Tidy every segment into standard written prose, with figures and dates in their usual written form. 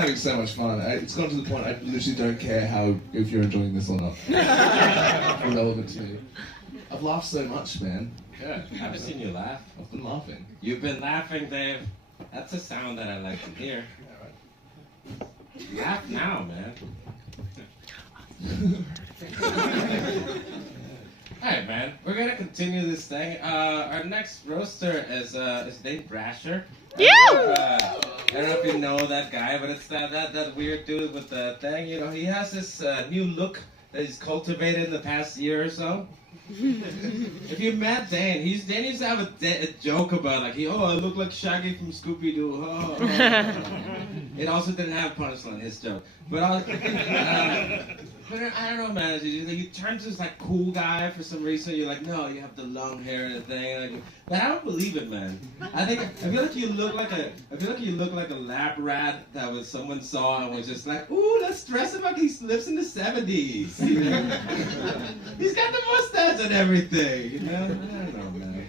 having so much fun. It's gotten to the point I literally don't care if you're enjoying this or not. Irrelevant to me. I've laughed so much, man. Good. I haven't seen you laugh. I've been laughing. You've been laughing, Dave. That's a sound that I like to hear. Laugh now, man. Alright, man. We're gonna continue this thing. Our next roaster is Dave Brasher. I don't know if you know that guy, but it's that weird dude with the thing. You know, he has this new look that he's cultivated in the past year or so. If you met Dan, Dan used to have a joke about like, I look like Shaggy from Scooby-Doo. Oh. It also didn't have punchline, his joke. But I don't know, man. You turn to this like cool guy for some reason. You're like, no, you have the long hair and the thing. Like, but I don't believe it, man. I feel like you look like a lab rat that was someone saw and was just like, ooh, let's dress him like he lives in the 70s. You know? He's got the mustache and everything. You know? I don't know, man.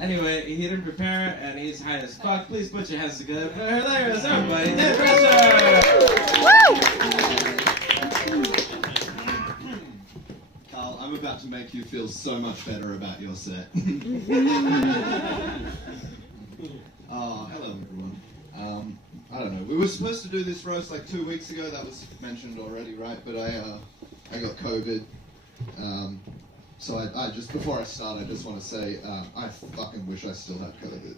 Anyway, he didn't prepare and he's high as fuck. Please put your hands together for hilarious everybody. Dave Carl, I'm about to make you feel so much better about your set. Oh, hello everyone. I don't know. We were supposed to do this roast like 2 weeks ago. That was mentioned already, right? But I got COVID. So I just, before I start, I just want to say, I fucking wish I still had COVID.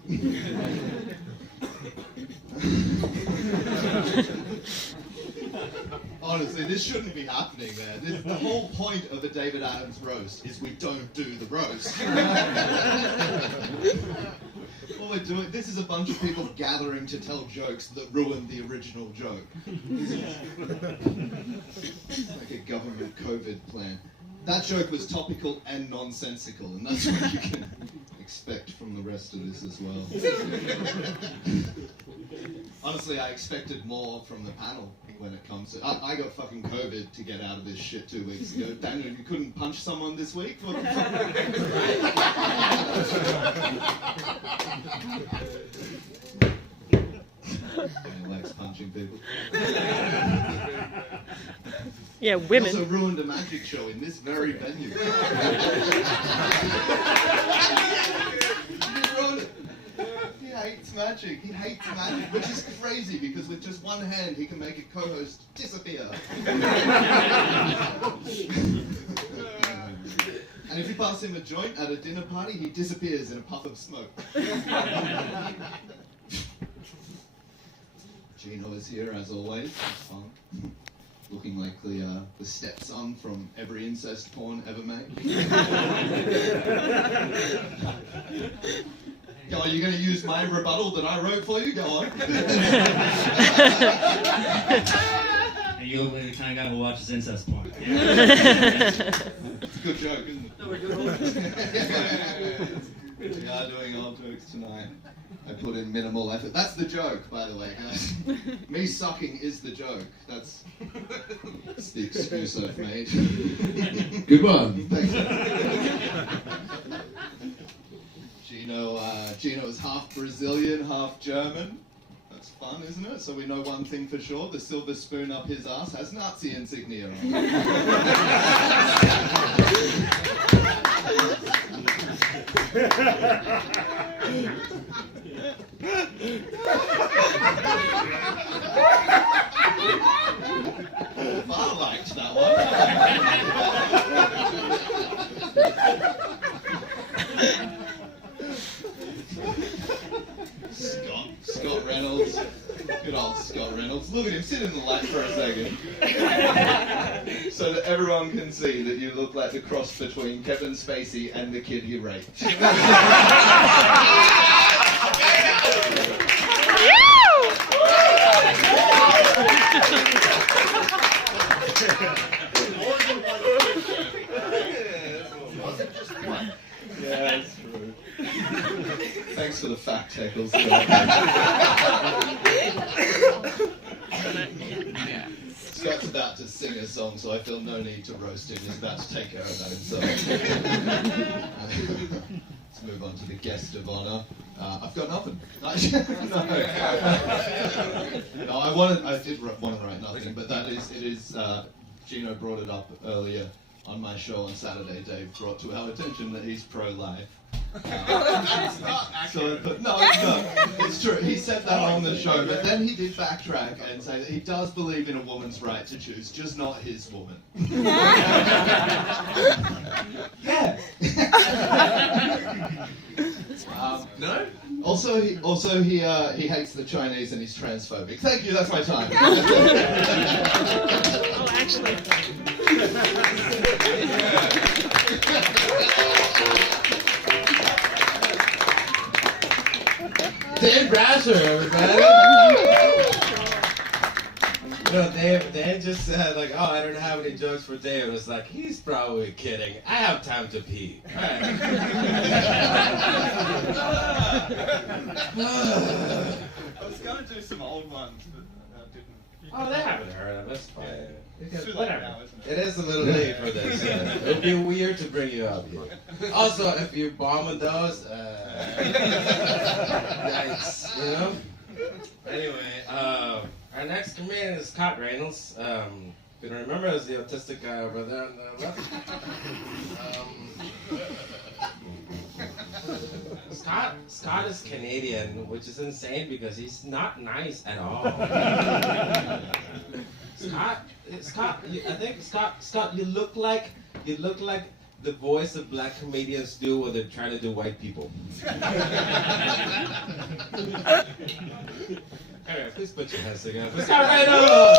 Honestly, this shouldn't be happening, man. The whole point of a David Adams roast is we don't do the roast. What we're doing, this is a bunch of people gathering to tell jokes that ruin the original joke. It's like a government COVID plan. That joke was topical and nonsensical, and that's what you can expect from the rest of this as well. Honestly, I expected more from the panel when it comes to... I got fucking COVID to get out of this shit 2 weeks ago. Daniel, you couldn't punch someone this week? What the fuck? He likes punching people. Yeah, women. He also ruined a magic show in this very venue. He hates magic. He hates magic, which is crazy because with just one hand he can make a co-host disappear. And if you pass him a joint at a dinner party, he disappears in a puff of smoke. Gino is here as always. Looking like the stepson from every incest porn ever made. Go on, you're going to use my rebuttal that I wrote for you? Go on. And you're the kind of guy who watches incest porn. It's a good joke, isn't it? No, we're good. We are doing old jokes tonight. I put in minimal effort. That's the joke, by the way, guys. Me sucking is the joke. That's the excuse I've made. Good one. Thanks. Gino is half Brazilian, half German. That's fun, isn't it? So we know one thing for sure. The silver spoon up his ass has Nazi insignia on I liked that one. Scott Reynolds. Good old Scott Reynolds. Look at him, sit in the light for a second. So that everyone can see that you look like the cross between Kevin Spacey and the kid he raped. Yeah, that's true. Thanks for the fact tackles. Scott's about to sing a song, so I feel no need to roast him. He's about to take care of that himself. let's move on to the guest of honor. I've got nothing. No, I did want to write nothing, but it is. Gino brought it up earlier on my show on Saturday. Dave brought to our attention that he's pro-life. It's not accurate. But no, it's true. He said that on the show, but then he did backtrack and say that he does believe in a woman's right to choose, just not his woman. Yeah. No? Also, he hates the Chinese and he's transphobic. Thank you. That's my time. Oh, actually. Dan Brasher, everybody. Dan just said, like, oh, I don't have any jokes for Dave. It's like, he's probably kidding. I have time to pee. Right. I was going to do some old ones, but I didn't. Oh, they haven't heard of us. Fine. It's too late Whatever. now, isn't it? It is a little late for this. It would be weird to bring you up here. Also, if you bomb with those, yikes, you know? Anyway, our next comedian is Scott Reynolds. You can remember as the autistic guy over there on the left. Scott is Canadian, which is insane because he's not nice at all. Scott, you look like the voice of black comedians do when they're trying to do white people. Anyway, please put your hands together for Scott Reynolds!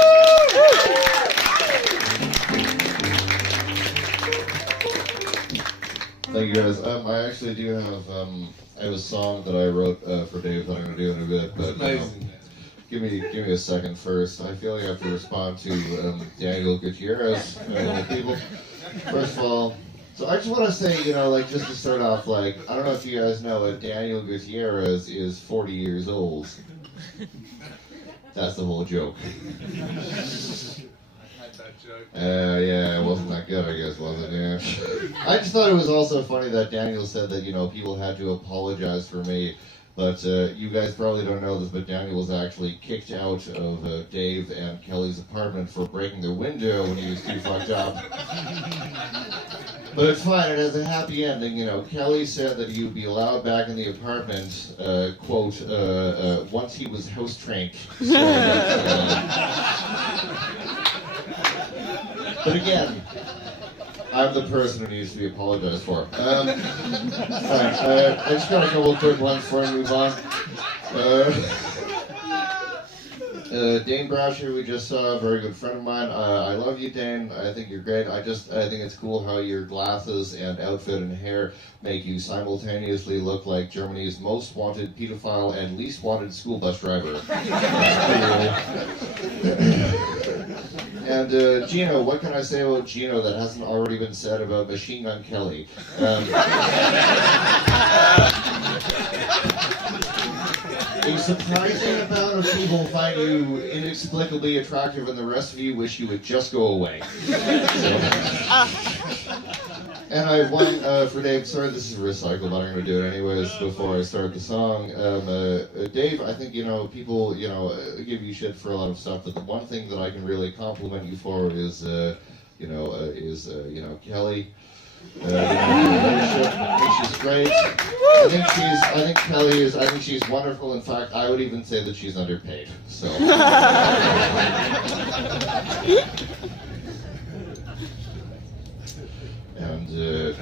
Thank you guys. I actually do have I have a song that I wrote for Dave that I'm gonna do in a bit, but Amazing. give me a second first. I feel like I have to respond to Daniel Gutierrez and people. First of all, so I just want to say, like just to start off, like I don't know if you guys know, but Daniel Gutierrez is 40 years old. That's the whole joke. Yeah, it wasn't that good, I guess, was it? Yeah. I just thought it was also funny that Daniel said that, people had to apologize for me. But you guys probably don't know this, but Daniel was actually kicked out of Dave and Kelly's apartment for breaking their window when he was too fucked up. But it's fine, it has a happy ending. Kelly said that he would be allowed back in the apartment, quote, once he was house trained. So, but again, I'm the person who needs to be apologized for. Alright, I just got a couple of quick ones before I move on. Dane Brasher, we just saw, a very good friend of mine. I love you, Dane. I think you're great. I think it's cool how your glasses and outfit and hair make you simultaneously look like Germany's most wanted pedophile and least wanted school bus driver. And Gino, what can I say about Gino that hasn't already been said about Machine Gun Kelly? A surprising amount of people find you inexplicably attractive, and the rest of you wish you would just go away. And I have one for Dave. Sorry, this is recycled, but I'm going to do it anyways before I start the song. Dave, I think, people, give you shit for a lot of stuff, but the one thing that I can really compliment you for is, Kelly. I think she's great. I think she's wonderful. In fact, I would even say that she's underpaid. So. And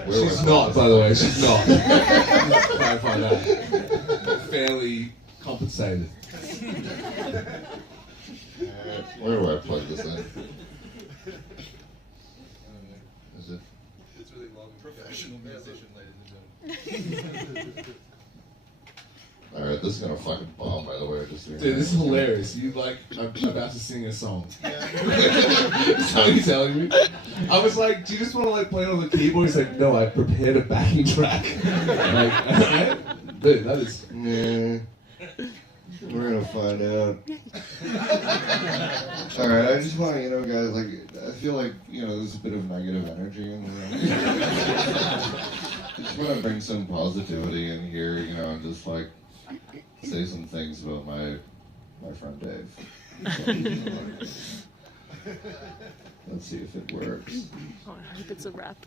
She's not, by the way. She's not. Clarify that. Fairly compensated. Where do I plug this in? Is it? It's really long. Professional musician, ladies and gentlemen. Alright, this is gonna fucking bomb, by the way. Just Dude, this is hilarious. I'm about to sing a song. That's how he's telling me. I was like, do you just want to play it on the keyboard? He's like, no, I prepared a backing track. I'm like, alright. Dude, that is... Nah. We're gonna find out. Alright, I just want to, guys, I feel like, there's a bit of negative energy in the room. just want to bring some positivity in here, you know, and just like say some things about my friend Dave. Let's see if it works. Oh, I hope it's a wrap.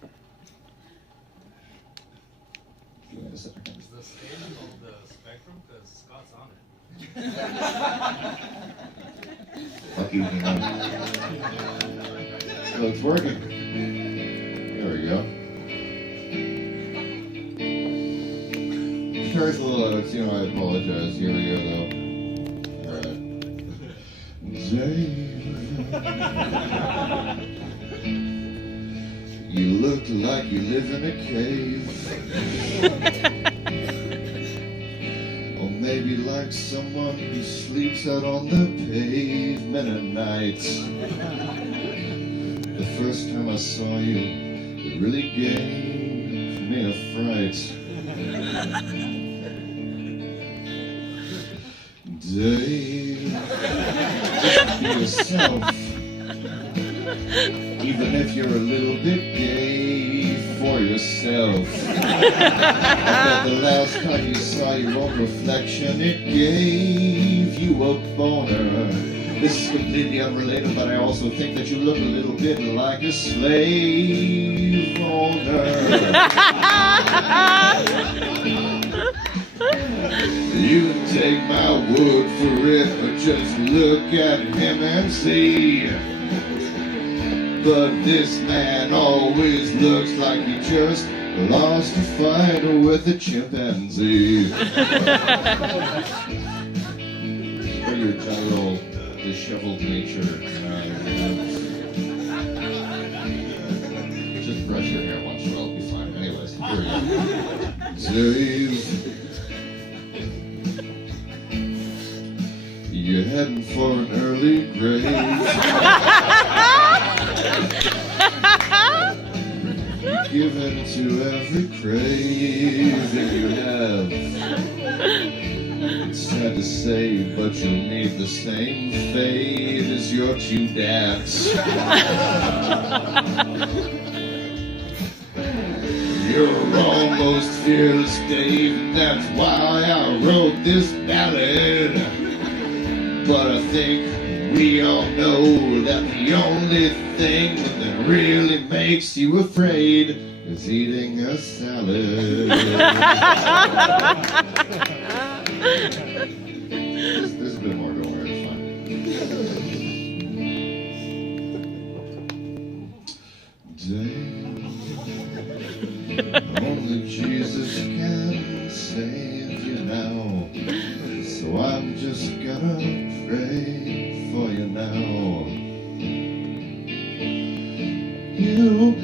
Give me a second. Is the stage called the Spectrum? Because Scott's on it. Fuck you, you know. So it's working. There we go. First a little notes, you know, I apologize. Here we go, though. Alright. Dave, you look like you live in a cave. Or maybe like someone who sleeps out on the pavement at night. The first time I saw you, it really gave me a fright. Dave, just be yourself. Even if you're a little bit gay for yourself. I bet the last time you saw your own reflection, it gave you a boner. This is completely unrelated, but I also think that you look a little bit like a slave owner. You can take my word for it, but just look at him and see. But this man always looks like he just lost a fight with a chimpanzee. For your general disheveled nature. Just brush your hair once in a while, it'll be fine. Anyways, here we go. Dave, you're heading for an early grave. Given to every craving you have. It's sad to say, but you'll meet the same fate as your two dads. You're almost fearless, Dave, and that's why I wrote this ballad. But I think we all know that the only thing that really makes you afraid is eating a salad. There's a bit more, don't worry, it's fine. Dave, only Jesus can save you now. So I'm just gonna pray for you now. You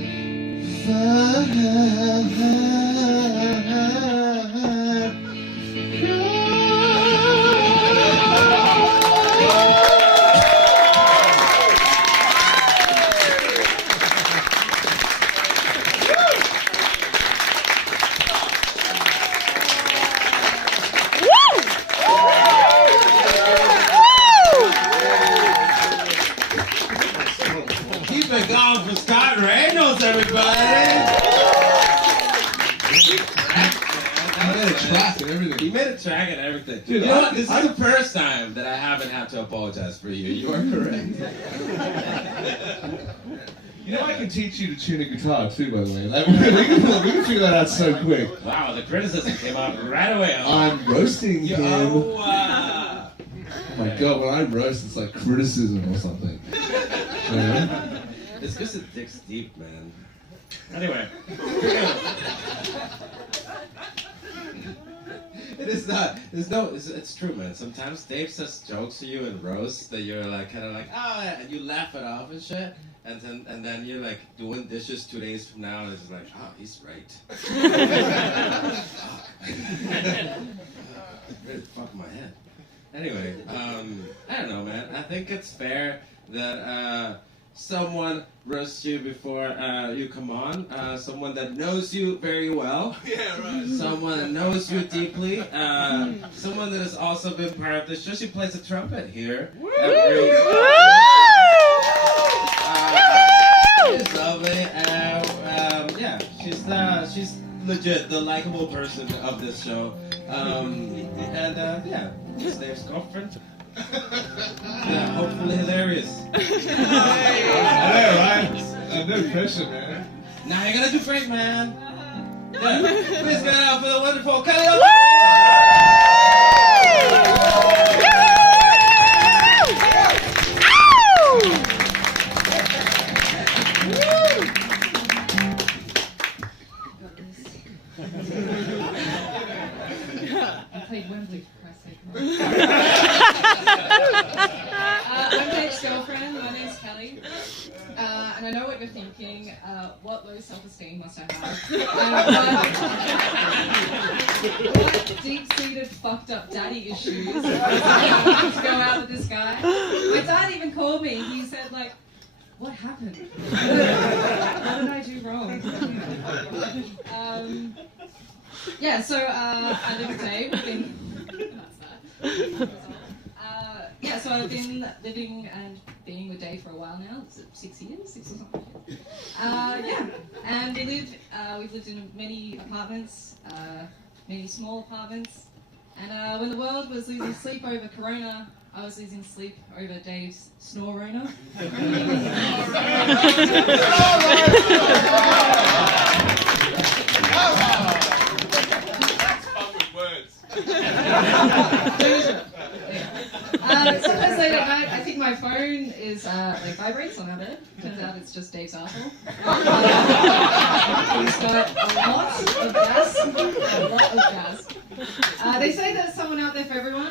Keep it going for Scott Reynolds, everybody! He made a track and everything. Dude, you know what? This is the first time that I haven't had to apologize for you. You are correct. You know, I can teach you to tune a guitar too, by the way. Like, we can figure that out so quick. Wow, the criticism came out right away. I'm roasting him. Oh, Oh my god, when I roast, it's like criticism or something. You know? it's because it digs deep, man. Anyway. It is not. It's true, man. Sometimes Dave says jokes to you in roast that you're like, kind of like, oh, yeah, and you laugh it off and shit. And then you're like doing dishes 2 days from now, and it's like, oh, he's right. Really fucked my head. Anyway, I don't know, man. I think it's fair that someone roasts you before you come on. Someone that knows you very well. Yeah, right. Someone that knows you deeply. Someone that has also been part of the show. She plays the trumpet here. She's lovely. Yeah, she's legit the likable person of this show. Yeah, he's Dave's girlfriend. Yeah, hopefully hilarious. I know, right? No pressure, man. Now you're gonna do great, man. Yeah. Please get out for the wonderful Kelly. I played Wembley for Christ's sake. I'm Dave's girlfriend. My name's Kelly. And I know what you're thinking. What low self-esteem must I have? What deep-seated, fucked-up daddy issues to go out with this guy? My dad even called me. He said, like, what happened? What did I do wrong? Yeah, so I live with Dave. So I've been living and being with Dave for a while now. Is it 6 years? 6 or something? Yeah, and we've lived in many apartments, many small apartments. And when the world was losing sleep over Corona, I was losing sleep over Dave's snore-rona. Sometimes late at night, I think my phone is vibrates on our bed. Turns out it's just Dave's asshole. He's got a lot of gas. They say there's someone out there for everyone.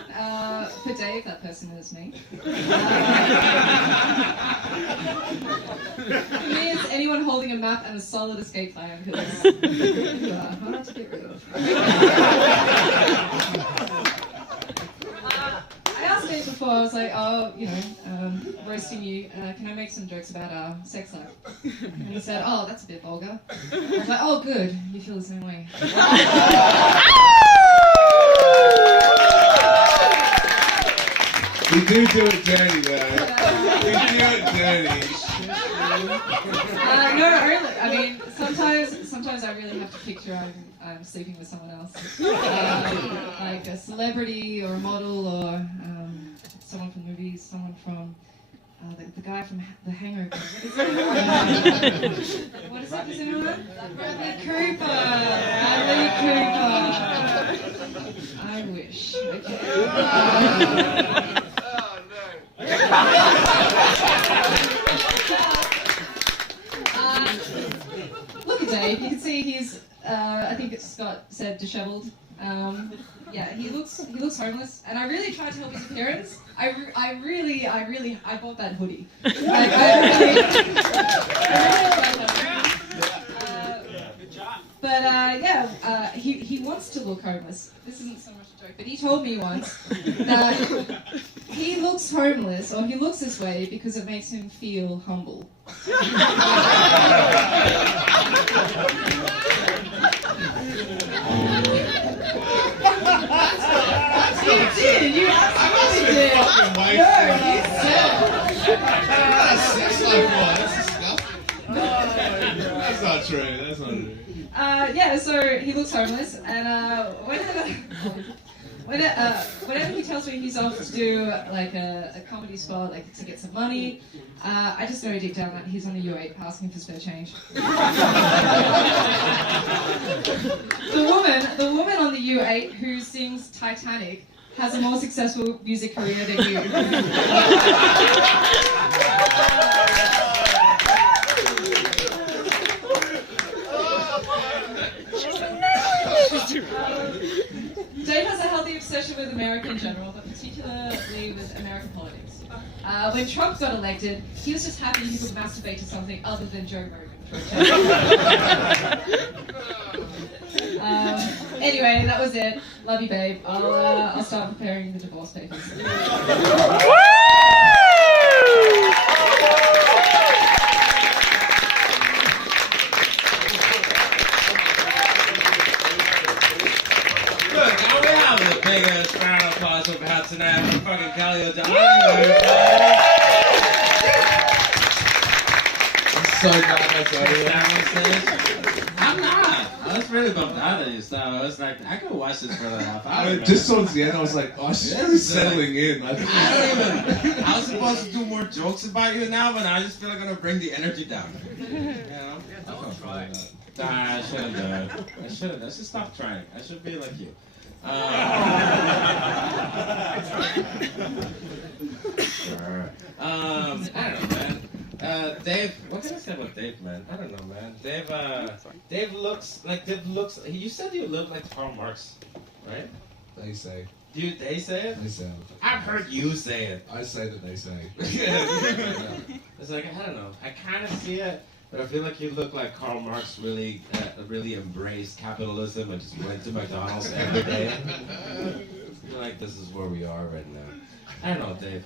For Dave, that person is me. For me, it's anyone holding a map and a solid escape plan, because you are hard to get rid of. I asked Dave before, I was like, roasting you, can I make some jokes about our sex life? And he said, oh, that's a bit vulgar. I was like, oh, good, you feel the same way. We do it dirty, man. We do it dirty. No, really. I mean, sometimes I really have to picture I'm sleeping with someone else, like a celebrity or a model or someone from movies, someone from the guy from The Hangover. What is it? Does anyone know? Bradley Cooper. I wish. Okay. Look at Dave. You can see he's. I think Scott said disheveled. Yeah, he looks homeless, and I really tried to help his appearance. I bought that hoodie. Good job. But he wants to look homeless. This isn't so much a joke, but he told me once that he looks homeless, or he looks this way because it makes him feel humble. You did. You absolutely did. No, you said. That's disgusting. That's not true. That's not true. Yeah, so he looks homeless, and whenever he tells me he's off to do like a comedy spot, like to get some money, I just know deep down that he's on a U8 asking for spare change. The woman on the U8 who sings Titanic has a more successful music career than you. Dave has a healthy obsession with America in general, but particularly with American politics. When Trump got elected, he was just happy he could masturbate to something other than Joe Rogan. Anyway, that was it. Love you, babe. I'll start preparing the divorce papers. Biggest round of applause we've had tonight for fucking Kelly. I'm so glad that's over. I'm not. I was really bummed out at you, so I was like, I could watch this for like a half hour. man. Just towards the end, I was like, oh, she's really settling in. Like, I was supposed to do more jokes about you now, but I just feel like I'm gonna bring the energy down. You know? Don't try. Nah, I shouldn't do it. I shouldn't. I should stop trying. I should be like you. Sure. I don't know, man. Dave, what can I say about Dave, man? I don't know, man. Dave looks. You said you look like Karl Marx, right? they say. They say it? They say. I've heard you say it. I say that they say. It's like, I don't know. I kind of see it, but I feel like you look like Karl Marx really embraced capitalism and just went to McDonald's every day. I feel like this is where we are right now. I don't know, Dave.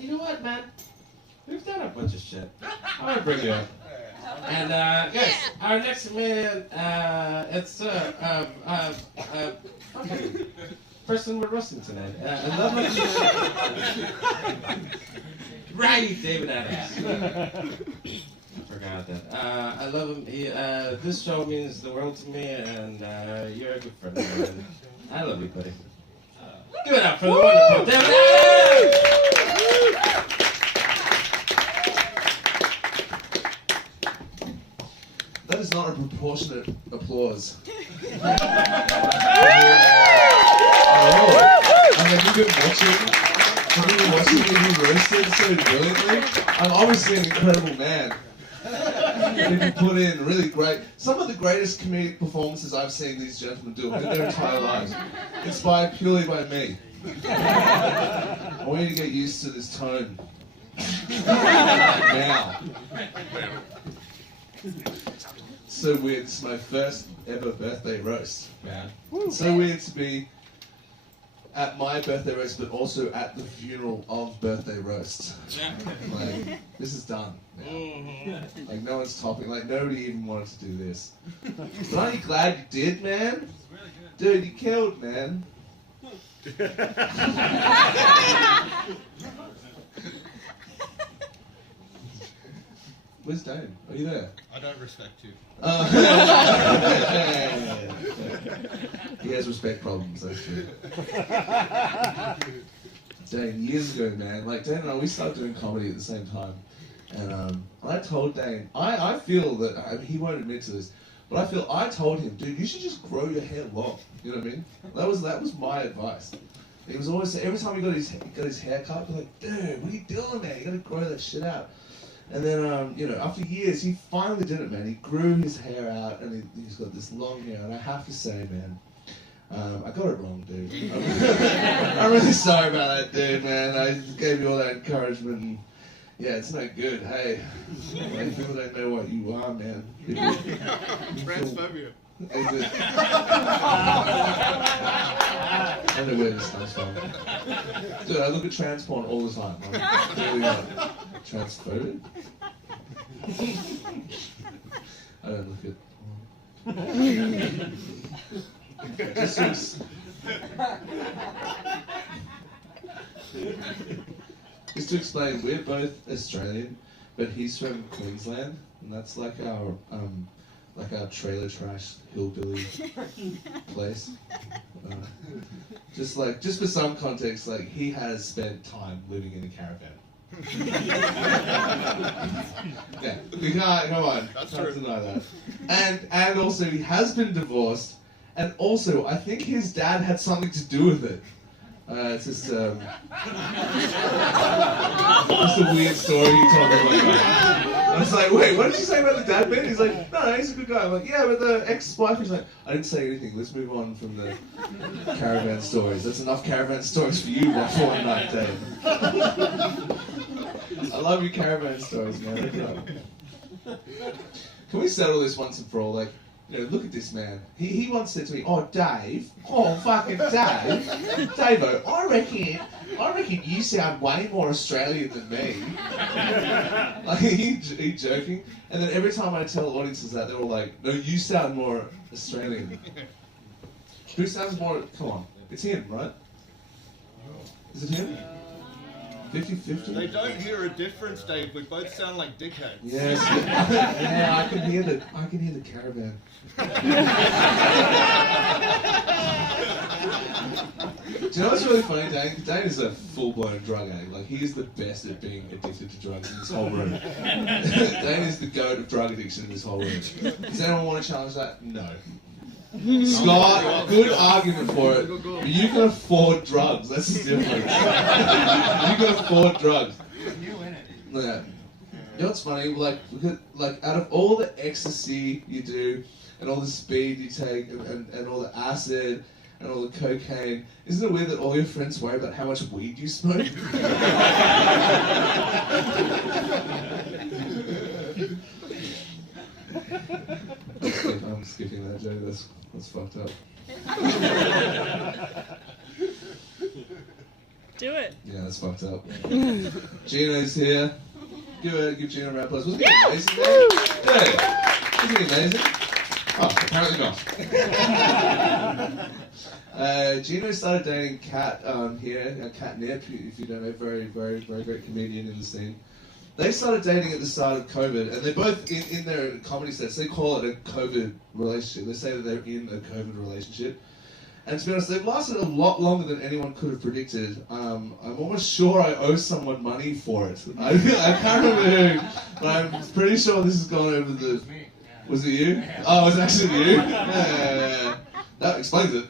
You know what, man? We've done a bunch of shit. I want to bring you up. And, guys, our next man, it's, person we're roasting tonight. I love right, David Adams. I forgot that. I love him. This show means the world to me, and you're a good friend of mine. I love you, buddy. Give it up for the wonderful David Adams! That is not a proportionate applause. Have you been watching me roasted so brilliantly? I'm obviously an incredible man. People put in really great, some of the greatest comedic performances I've seen these gentlemen do in their entire lives, inspired purely by me. I want you to get used to this tone. Now. So weird, it's my first ever birthday roast, man. It's so weird to be at my birthday roast, but also at the funeral of birthday roasts. Like, this is done now. Like, no one's topping, like, nobody even wanted to do this. But aren't you glad you did, man? Dude, you killed, man. Where's Dane? Are you there? I don't respect you. He has respect problems, that's true. Dane, years ago, man, like Dane and I, we started doing comedy at the same time. And I told Dane, I feel that, I mean, he won't admit to this, but I told him, dude, you should just grow your hair long. You know what I mean? That was my advice. He was always, every time he got his hair cut, he was like, dude, what are you doing, man? You gotta grow that shit out. And then, you know, after years, he finally did it, man. He grew his hair out, and he's got this long hair. And I have to say, man, I got it wrong, dude. I'm really sorry about that, dude, man. I gave you all that encouragement, and yeah, it's no good. Hey, like, people don't know what you are, man. Transphobia. Is it? I don't know where this comes from. Dude, I look at trans porn all the time. I'm really transphobic. I don't look at just to explain, we're both Australian, but he's from Queensland, and that's like our trailer trash hillbilly place. Just for some context, like, he has spent time living in a caravan. Yeah, we can't, come on, can't deny that. And also he has been divorced, and also I think his dad had something to do with it. It's just a weird story he told me one time. I was like, wait, what did you say about the dad bit? He's like, no, he's a good guy. I'm like, yeah, but the ex-wife, he's like, I didn't say anything. Let's move on from the caravan stories. That's enough caravan stories for you for one night, Dave. I love your caravan stories, man. Can we settle this once and for all? Like, you know, look at this man. He once said to me, oh, Dave. Oh, fucking Dave. Dave-o, I reckon you sound way more Australian than me. Like, he joking. And then every time I tell audiences that, they're all like, no, you sound more Australian. Who sounds more, come on. It's him, right? Is it him? 50-50? They don't hear a difference, Dave. We both sound like dickheads. Yes. Yeah, I can hear the caravan. Do you know what's really funny, Dane? Dane is a full-blown drug addict. Like, he is the best at being addicted to drugs in this whole room. Dane is the goat of drug addiction in this whole room. Does anyone want to challenge that? No. Scott, good argument for it. But you can afford drugs. That's the difference. You can afford drugs. Yeah. You know what's funny? Like out of all the ecstasy you do, and all the speed you take, and all the acid, and all the cocaine, isn't it weird that all your friends worry about how much weed you smoke? I'm skipping that joke. That's fucked up. Do it. Yeah, that's fucked up. Gino's here. Give Gino a round of applause. Wasn't he amazing? Yeah. Wasn't he amazing? Oh, apparently not. Gino started dating Kat here, Kat Nip, if you don't know, very, very, very great comedian in the scene. They started dating at the start of COVID, and they both, in their comedy sets, they call it a COVID relationship. They say that they're in a COVID relationship. And to be honest, they've lasted a lot longer than anyone could have predicted. I'm almost sure I owe someone money for it. I can't remember who, but I'm pretty sure this has gone over the... Was it you? Oh, it was actually you? Yeah. That explains it.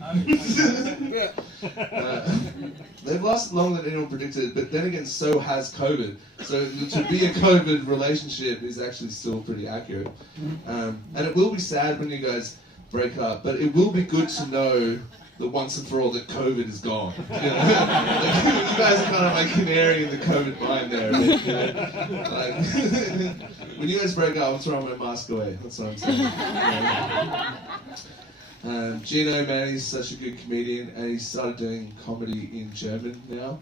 They've lasted longer than anyone predicted, but then again, so has COVID. So to be a COVID relationship is actually still pretty accurate. And it will be sad when you guys break up, but it will be good to know that once and for all that COVID is gone. You know? You guys are kind of like canary in the COVID mine there. But, you know? Like, when you guys break up, I'm throwing my mask away. That's what I'm saying. Gino, man, he's such a good comedian, and he started doing comedy in German now.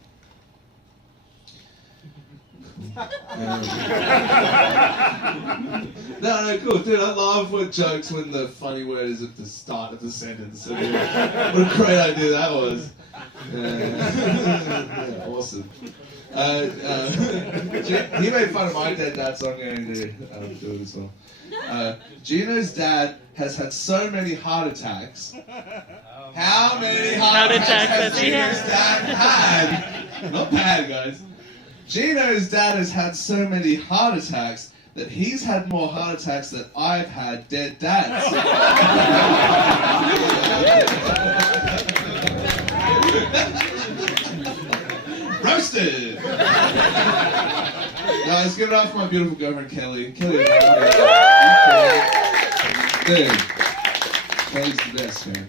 No, cool, dude. I love when jokes when the funny word is at the start of the sentence. What a great idea that was. Yeah, awesome. He made fun of my dead dad, so I'm going to do it as well. Gino's dad has had so many heart attacks. How many heart attacks has Gino's dad had? Not bad, guys. Gino's dad has had so many heart attacks that he's had more heart attacks than I've had dead dads. Roasted! Now, let's give it up for my beautiful girlfriend, Kelly. Kelly, dude, Kelly's the best, man.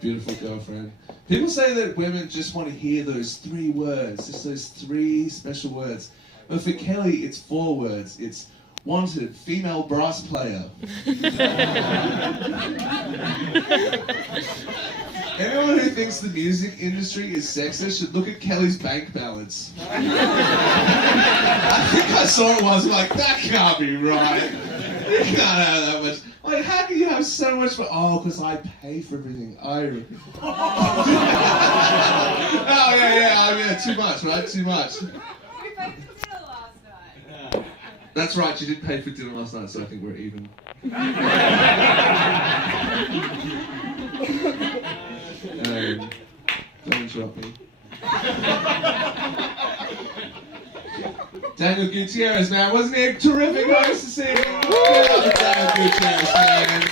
Beautiful girlfriend. People say that women just want to hear those 3 words, just those 3 special words. But for Kelly, it's 4 words. It's wanted female brass player. Anyone who thinks the music industry is sexist should look at Kelly's bank balance. I think I saw it once, I'm like, that can't be right. You can't have that much. Like, how can you have so much for... Oh, because I pay for everything. Oh, yeah, too much, right? Too much. We paid for dinner last night. That's right, you did pay for dinner last night, so I think we're even. Don't interrupt me. Daniel Gutierrez, man, wasn't he a terrific host this evening? Daniel Gutierrez, man.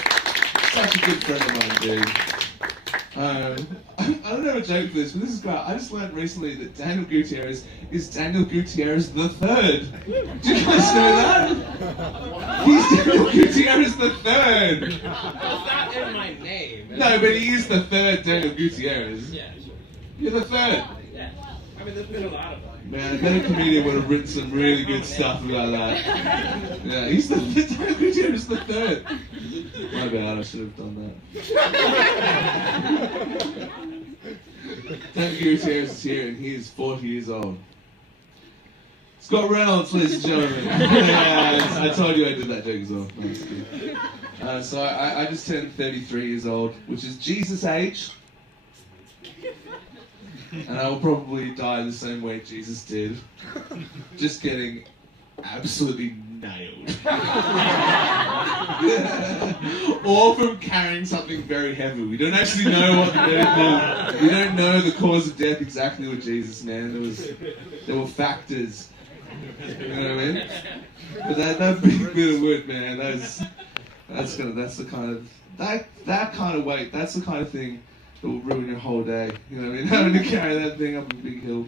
Such a good friend of mine, dude. I don't know a joke for this, but this is great. I just learned recently that Daniel Gutierrez is Daniel Gutierrez the Third. Do you guys know that? He's Daniel Gutierrez the Third. It's not in my name. No, but he is the third Daniel Gutierrez. Yeah, sure. You're the third. Yeah. I mean, there's been a lot of them. Man, then a comedian would have written some really good stuff about that. Yeah, he's the Daniel Gutierrez the Third. My bad, I should have done that. Daniel Gutierrez is here, and he is 40 years old. Scott Reynolds, ladies and gentlemen. Yeah, I told you I did that joke as well. No, just kidding. So I just turned 33 years old, which is Jesus' age. And I will probably die the same way Jesus did. Just getting absolutely nailed. Or from carrying something very heavy. We don't actually know what we don't know the cause of death exactly with Jesus, man. There were factors. You know what I mean? But that big bit of wood, man, that's the kind of that kind of weight, that's the kind of thing that will ruin your whole day. You know what I mean? Having to carry that thing up a big hill.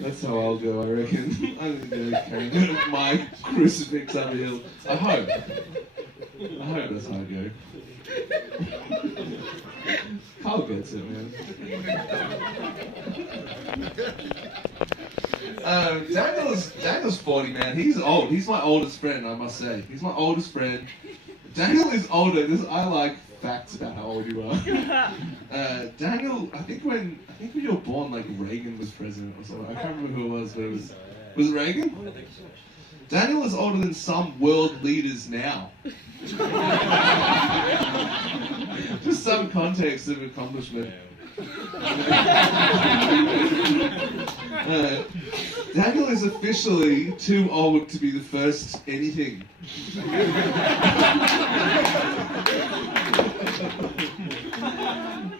That's how I'll go, I reckon. I'm gonna go carrying my crucifix up a hill. I hope that's how I go. Carl gets it, man. Daniel's 40, man. He's old. He's my oldest friend, I must say. He's my oldest friend. Daniel is older. I like facts about how old you are. Daniel, I think when you were born, like Reagan was president or something. I can't remember who it was, but was it Reagan? Daniel is older than some world leaders now. Just some context of accomplishment. Daniel is officially too old to be the first anything.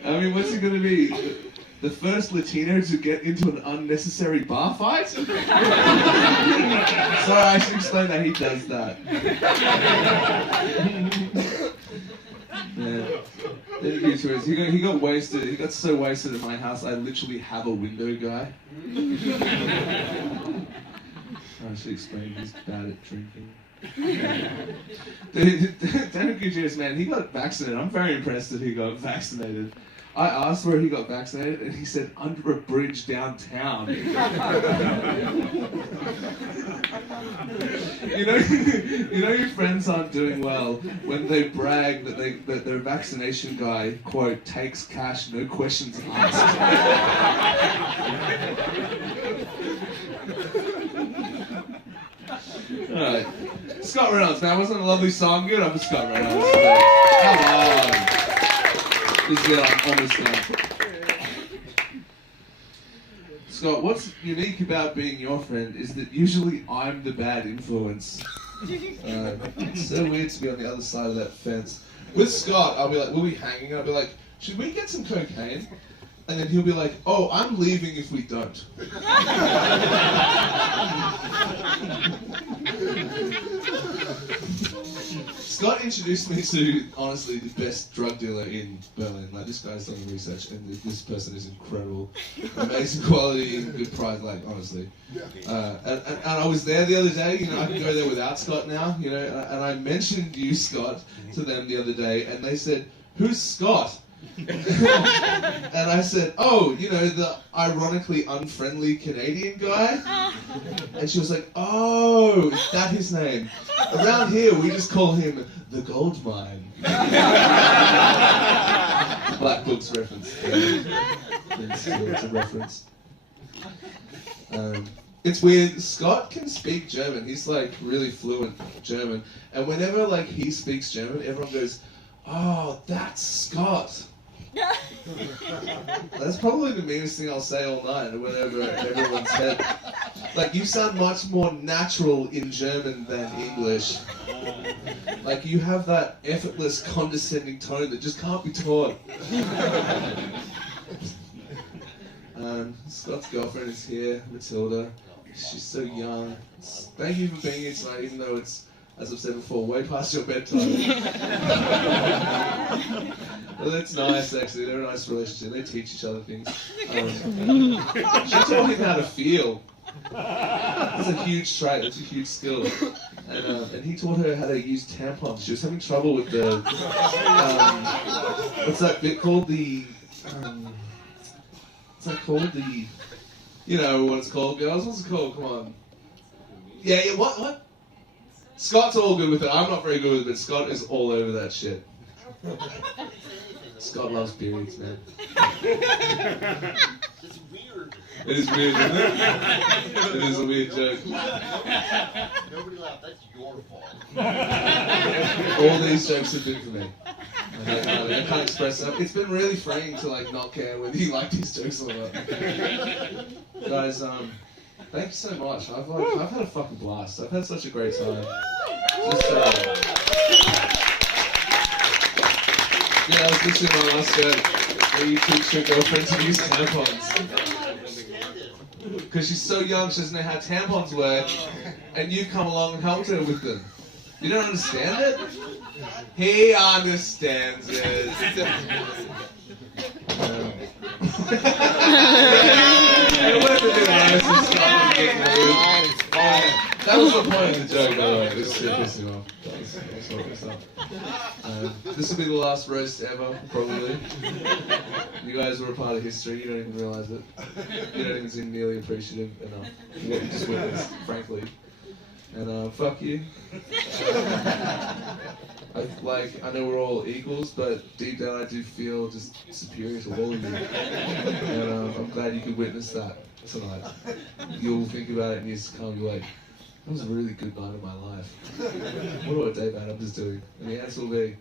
I mean, what's he gonna be? The first Latino to get into an unnecessary bar fight? Sorry, I should explain that he does that. Yeah. He got wasted. He got so wasted at my house, I literally have a window guy. I should explain, he's bad at drinking. Daniel Gutierrez, man, he got vaccinated. I'm very impressed that he got vaccinated. I asked where he got vaccinated, and he said under a bridge downtown. You know your friends aren't doing well when they brag that their vaccination guy, quote, takes cash, no questions asked. Alright. Scott Reynolds, man, wasn't a lovely song? Give it up for Scott Reynolds. Come on. He's almost done. Scott, what's unique about being your friend is that usually I'm the bad influence. It's so weird to be on the other side of that fence. With Scott, I'll be like, we'll be hanging, and I'll be like, should we get some cocaine? And then he'll be like, oh, I'm leaving if we don't. Scott introduced me to, honestly, the best drug dealer in Berlin. Like, this guy's done the research, and this person is incredible. Amazing quality and good price, like, honestly. And I was there the other day, you know, I can go there without Scott now, you know, and I mentioned you, Scott, to them the other day, and they said, who's Scott? And I said, oh, you know, the ironically unfriendly Canadian guy? And she was like, oh, is that his name? Around here, we just call him the Gold Mine. Black Book's reference. It's a reference. It's weird, Scott can speak German. He's like really fluent German. And whenever like he speaks German, everyone goes, oh, that's Scott. That's probably the meanest thing I'll say all night, whenever everyone's head. Like, you sound much more natural in German than English. Like, you have that effortless, condescending tone that just can't be taught. Scott's girlfriend is here, Matilda. She's so young. Thank you for being here tonight, even though it's, as I've said before, way past your bedtime. Well, that's nice, actually. They're a nice relationship. They teach each other things. She taught him how to feel. That's a huge trait. That's a huge skill. And he taught her how to use tampons. She was having trouble with the... what's that bit called? What's that called? The... You know what it's called, girls? What's it called? Come on. Yeah, what? Scott's all good with it. I'm not very good with it, but Scott is all over that shit. Scott loves periods, man. It's weird. It is weird, isn't it? It is a weird joke. Nobody laughed. That's your fault. All these jokes have been for me. I can't express that. It's been really freeing to like not care whether you like these jokes or not. Guys, thank you so much. I've had a fucking blast. I've had such a great time. Just, yeah, I was listening to my last joke where you teach your girlfriend to use tampons. Because she's so young, she doesn't know how tampons work, and you've come along and helped her with them. You don't understand it? He understands it. That was the point of the joke, by the way. This shit pissed me off. This will be the last roast ever, probably. You guys were a part of history, you don't even realise it. You don't even seem nearly appreciative enough for what you just witnessed, frankly. And fuck you. I know we're all equals, but deep down I do feel just superior to all of you. And I'm glad you could witness that tonight. You'll think about it in years to come and be like, that was a really good night of my life. What about Dave Adams doing? And the answer will be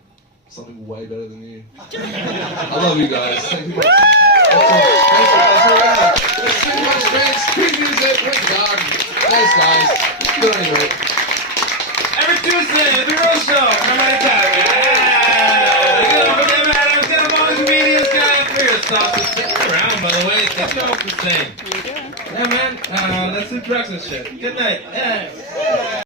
something way better than you. I love you guys. Thank you much. Thanks guys. Let's too much drinks. Good music. We're done. Thanks guys. Good on you, mate. Every Tuesday, the roast show. Come on, yeah. Don't forget about it. Get up on the comedians, guys. For yourself. Just stick around, by the way. Get you off the thing. Yeah, man. Let's do drugs and shit. Good night. Yeah.